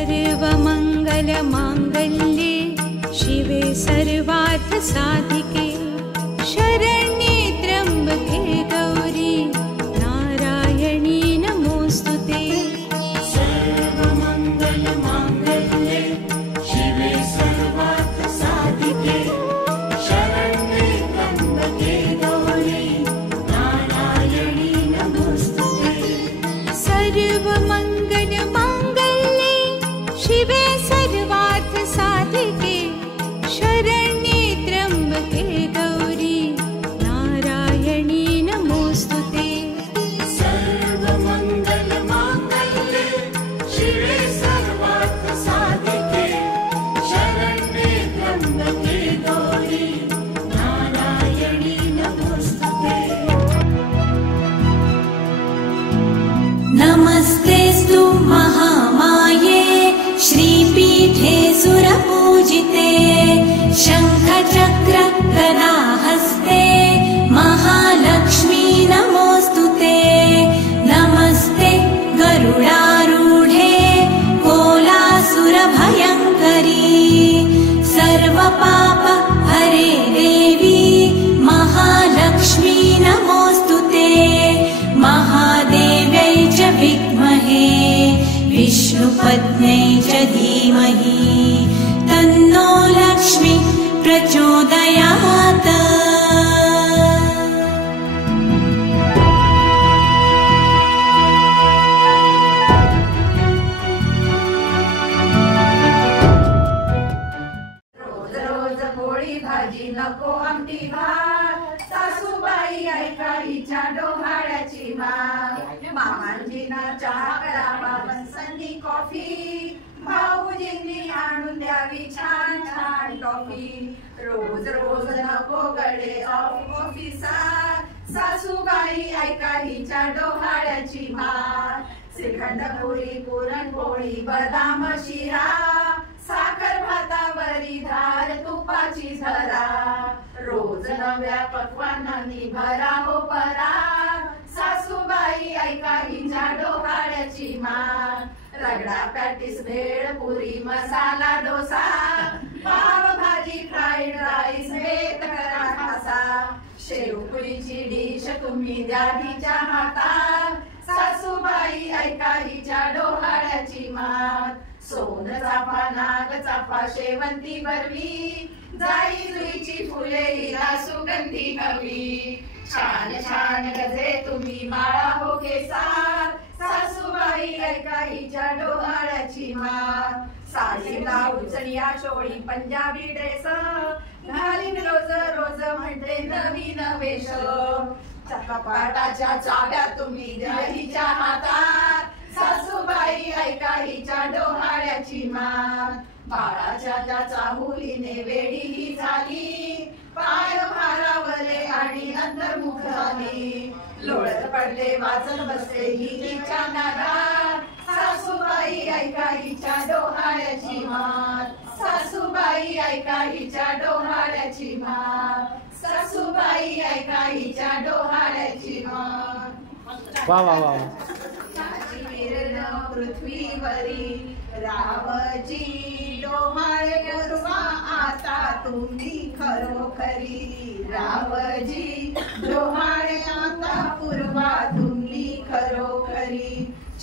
सर्वमङ्गलमाङ्गल्ये शिवे सर्वार्थसाधिके शरण्ये त्र्यम्बके गौरी नारायणी नमोऽस्तुते। सर्वमङ्गलमाङ्गल्ये शिवे सर्वार्थसाधिके शरण्ये त्र्यम्बके गौरी नारायणी नमोऽस्तुते। सर्वमङ्गलमाङ्गल्ये शिवे सर्वार्थसाधिके शरण्ये त्र्यम्बके गौरी नारायणी नमोऽस्तुते। सर्वमङ्गलमाङ्गल्ये शिवे सर्वार्थसाधिके शरण्ये त्र्यम्बके गौरी नारायणी नमोऽस्तुते। नमस्तेस्तु महामाये श्रीपीठे सुरपूजिते शङ्खचक्र गदाहस्ते महालक्ष्मी नमोऽस्तुते। नमस्ते गरुडारूढे कोलासुरभयङ्करी सर्वपाप हरे देवी महालक्ष्मी नमोऽस्तुते। महादेव्यै च विद्महे विष्णुपत्न्यै च धीमहि तन्नो लक्ष्मी प्रचोदयात्। रोज रोज पोळी भाजी नको आमटी भात सासूबाई ऐका हिच्या डोहाळ्याची मात। मामांजींना चहा करावा बन्सनी कॉफी भाऊजींनी आणून द्यावी छान छान टॉफी। रोज रोज नको गडे ऑफिसात सासूबाई ऐका हिच्या डोहाळ्याची मात। श्रीखंड पुरी पुरणपोळी बदाम शिरा साखर भातावरी धार तुपाची झरा रोज नव्या पक्वानांनी भरा हो परा सासूबाई ऐका हिच्या डोहाळ्याची मात। रगडा पॅटीस भेळ पुरी मसाला डोसा पाव भाजी फ्राईड राईस बेत करा खासा शेवपुरीची डिश तुम्ही द्या हिच्या हातात सासूबाई ऐका हिच्या डोहाळ्याची मात। सोन चाफा नाग चाफा शेवंती बरवी जाई जुईची फुले हिला सुगंधी हवी छान छान गजरे तुम्ही माळा हो केसार सासूबाई ऐका हिच्या डोहाळ्याची मात। साडी ब्लाऊज चणिया चोळी पंजाबी ड्रेस घालीन रोज रोज म्हणते नवीन वेश कपाटाच्या चाव्या तुम्ही द्या हिच्या हातात सासूबाई ऐका हिच्या डोहाळ्याची मात। बाळाच्या त्या चाहुलीने वेडी ही झाली पाय भारावले आणि अंतर्मुख झाली लोळत पडले वाचन बसले ही हिच्या नादात सासूबाई ऐका हिच्या डोहाळ्याची मात। सासूबाई ऐका हिच्या डोहाळ्याची मात। सासूबाई ऐका हिच्या डोहाळ्याची मात। वा वा वा पृथ्वीवरी रावजी डोहाळे गुरुवा आता तुम्ही खरोखरी रावजी डोहाळे आता पूर्वा तुम्ही खरोखरी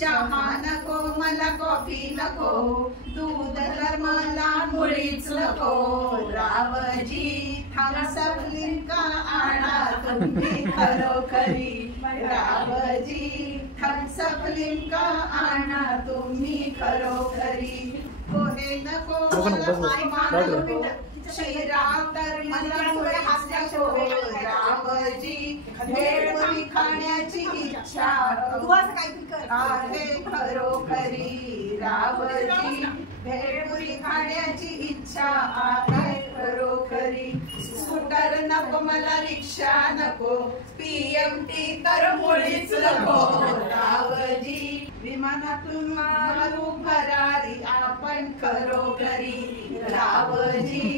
चहा नको मला कॉफी नको दूध तर मला मुळीच नको रावजी थम्सअप लिंका आणा तुम्ही खरोखरी रावजी थम्सअप लिंका आणा तुम्ही खरोखरी पोहे नको श्रीराम तर मला रावजी भेळपुरी खाण्याची इच्छा आहे खरोखरी रावजी भेळपुरी खाण्याची इच्छा आहे खरोखरी स्कूटर नको मला रिक्षा नको PMT तर मुळीच नको रावजी विमानातून मारू भरारी आपण खरोखरी रावजी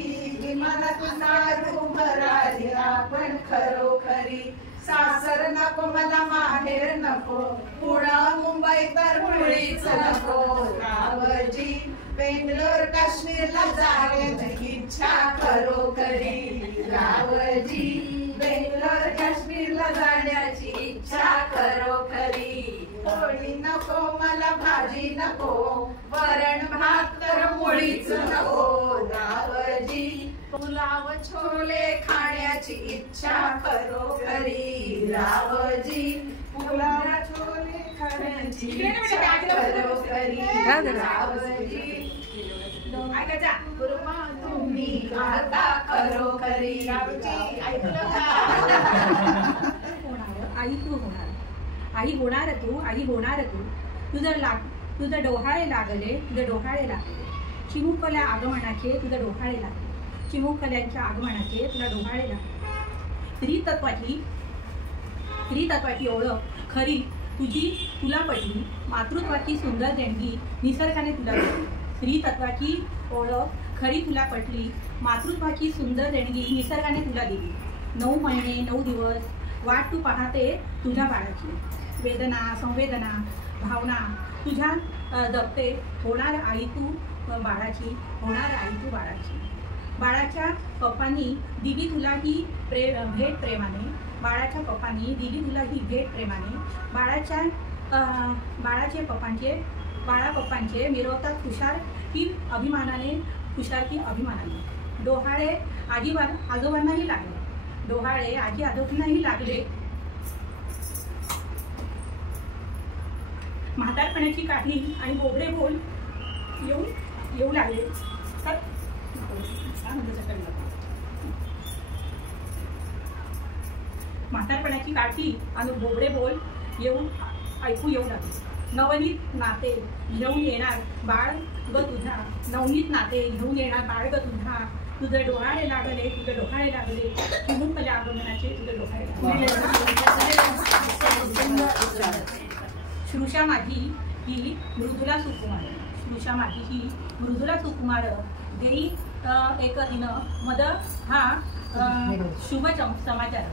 विमानातून मारू भरारी आपण खरोखरी सासर नको मला माहेर नको पुणे मुंबई तर मुळीच नको रावजी बेंगलोर काश्मीरला जाण्याची इच्छा खरोखरी रावजी. बेंगलोर काश्मीरला जाण्याची इच्छा खरोखरी. पोळी नको मला भाजी नको, वरण भात तर मुळीच नको रावजी. पुलाव छोले खाण्याची इच्छा खरोखरी रावजी. पुलाव छोले खाण्याची इच्छा खरोखरी रावजी. ऐका गुरुमा तुम्ही आता खरोखरी रावजी. ऐकलं का? आई तू होणार, आई होणार तू, आई होणार तू. तुझं डोहाळे लागले, तुझं डोहाळे लागले. चिमुकल्या आगमनाचे तुझं डोहाळे लागले. चिमुकल्यांच्या आगमनाचे तुला डोहाळे लागले. स्त्रीतत्वाची ओळख खरी तुला पडली. मातृत्वाची सुंदर देणगी निसर्गाने तुला दिली. स्त्रीतत्वाची ओळख खरी तुला पटली. मातृत्वाची सुंदर देणगी निसर्गाने तुला दिली. 9 महिने 9 दिवस वाट तू पाहते तुझ्या बाळाची. वेदना संवेदना भावना तुझ्या जपते. होणार आई तू बाळाची, होणार आई तू बाळाची. बाळाच्या पप्पांनी दिली तुला ही भेट प्रेमाने. बाळाच्या पप्पांनी दिली तुला ही भेट प्रेमाने. बाळा पप्पांचे मिरवतात तुषार की अभिमानाने, तुषार की अभिमानाने. डोहाळे आजोबांनाही लागले. डोहाळे आजी आजोबांनाही लागले. म्हातारपणाची काठी आणि बोबडे बोल येऊ लागले. म्हातारपणाची काठी आणि बोबडे बोल ऐकू येऊ लागले. नवनीत नाते घेऊन येणार बाळ ग तुझा. नवनीत नाते घेऊन येणार बाळ ग तुझा. तुझे डोहाळे लागले, तुझे डोहाळे लागले. चिमुकल्या आगमनाचे तुझे डोहाळे लागले. श्रुषा माझी ही मृदुला सुकुमार. श्रुषा माझी ही मृदुला सुकुमार. देई एक दिन मद हा शुभ समाचार.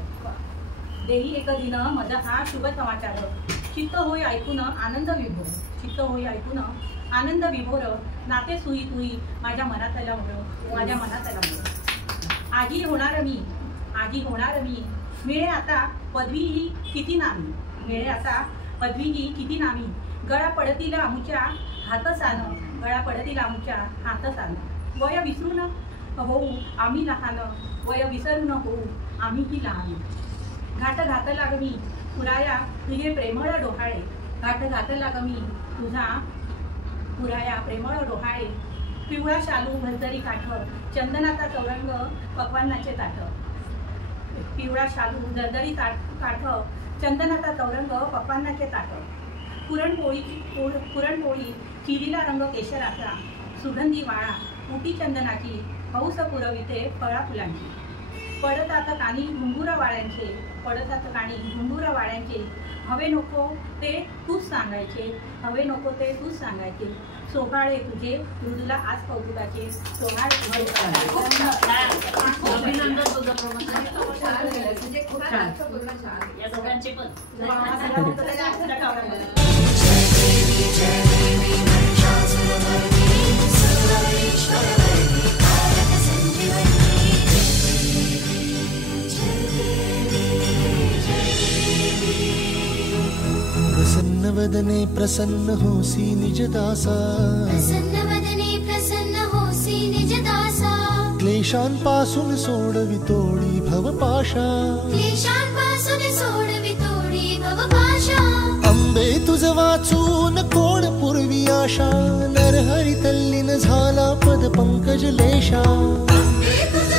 देई एक दिन मद हा शुभ समाचार. चित्त होय ऐकून आनंद विभोर. चित्त होय ऐकून आनंद विभोर. नाते सुई तुई माझ्या मनात आला मोर, माझ्या मनात आला मोर. आजी होणार मी, आजी होणार मी. मिळे आता पदवी ही किती नामी. मिळे आता पदवी ही किती नामी. गळा पडतील आमुच्या हात सान. गळा पडतील आमुच्या हात सान. वय विसरून होऊ आम्ही लहान. वय विसरून होऊ आम्ही ही लहान. घाट घात लागमी पुराया तुझे प्रेमळ डोहाळे. घाट घात लागमी तुझा पुराया प्रेमळ डोहाळे. पिवळा शालू भलतरी काठ. चंदनाचा चौरंग पक्वान्नाचे ताट. पिवळा शालू दरदरी काठ. चंदनाचा चौरंग पक्वान्नाचे ताट. पुरणपोळी चिरीला रंग केशराचा. सुगंधी वाळा उटी चंदनाची. हौस पुरविते फळा फुलांची. पडतात कानी घुंगुरा वाळ्यांचे. पडतात कानी घुंगुरा वाळ्यांचे. हवे नको ते तूच सांगायचे. हवे नको ते तूच सांगायचे. सोहाळे तुझे मृदुला आज कौतुकाचे. सोहाळे तुझे या दोघांचे पण प्रसन्न वदने प्रसन्न होसी निज दासा. प्रसन्न वदने प्रसन्न होसी निज दासा. क्लेशांपासून सोडवितोडी भवपाशा. क्लेशांपासून सोडवितोडी भवपाशा. अंबे तुझ वाचून कोण पूर्वी आशा. नरहरी तल्लीन झाला पद पंकज लेशा. अंबे तुझ